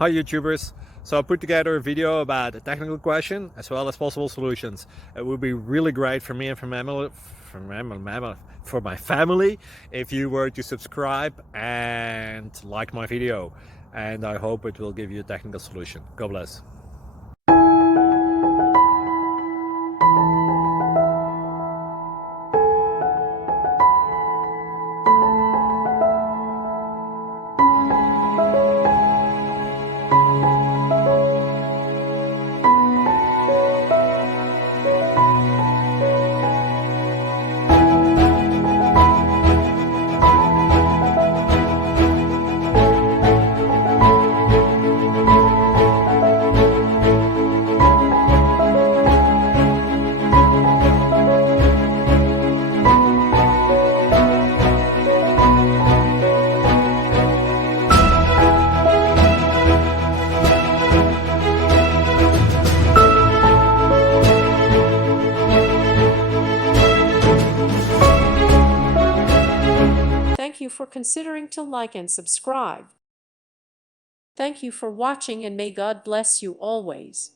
Hi YouTubers! So I put together a video about a technical question as well as possible solutions. It would be really great for me and for my family if you were to subscribe and like my video, and I hope it will give you a technical solution. God bless. Thank you for considering to like and subscribe. Thank you for watching, and may God bless you always.